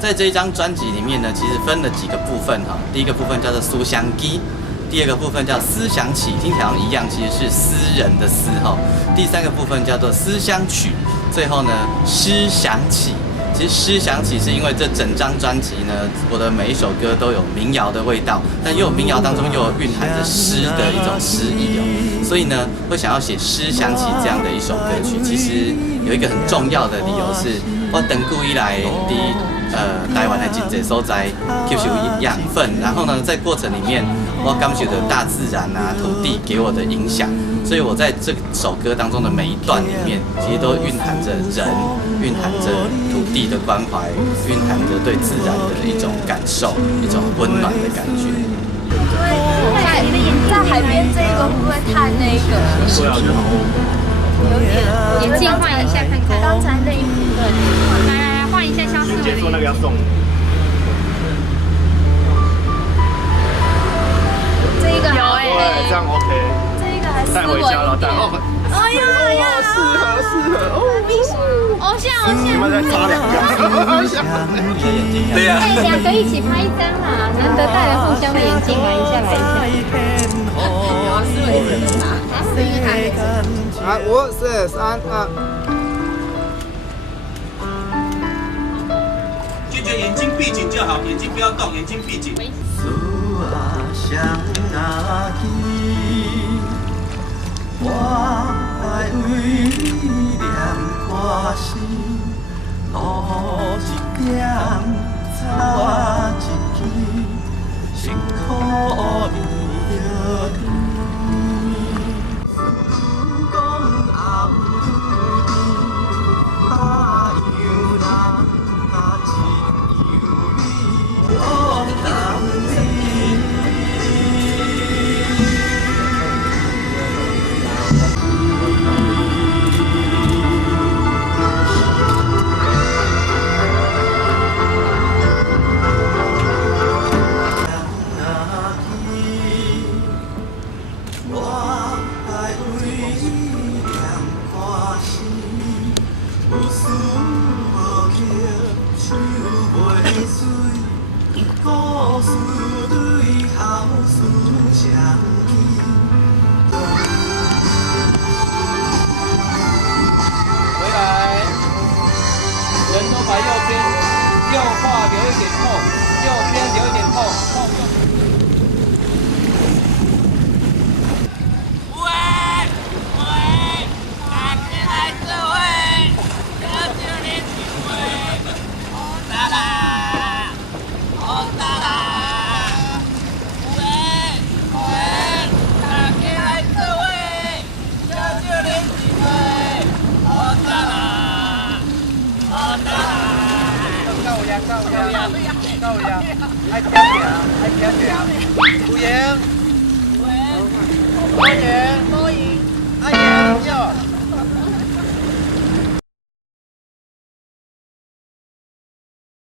在这一张专辑里面呢，其实分了几个部分哈。第一个部分叫做思想机，第二个部分叫思想起，听起来好像一样，其实是私人的私哈。第三个部分叫做思乡曲，最后呢诗想起。其实诗想起是因为这整张专辑呢，我的每一首歌都有民谣的味道，但又有民谣当中又有蕴含着诗的一种诗意哦，所以呢会想要写诗想起这样的一首歌曲。其实有一个很重要的理由是，我长久以来台湾的真济所在吸收养分，然后呢在过程里面我感受到大自然啊土地给我的影响，所以我在这首歌当中的每一段里面，其实都蕴含着人，蕴含着土地的关怀，蕴含着对自然的一种感受，一种温暖的感觉。在海边这个会不会太那个？有点眼镜换一下看看。刚才那一部分，来换一下消失。姐说那个要送。这一个好对，这样 OK。这一个还是带回家了，带哦。哎呀，适合哦。偶像。你们再擦两个。对呀。哎，两个一起拍一张啦，难得带了互相的眼镜，来一下，来一下。思维怎么拿？来，5、4、3、2。记得眼睛闭紧就好，眼睛不要动，眼睛闭紧。我爱为你念歌词，路一点，草啊一枝，辛苦你着甜。愈讲后愈甜，啊样人啊一样美，我等你。人都把右边右画留一点痛，右边留一点痛，痛右。喂，打开来这位，这就连几位，好大啦，好大啦。喂，打开来这位，这就连几位，好大啦。够呀！爱跳跳，有型。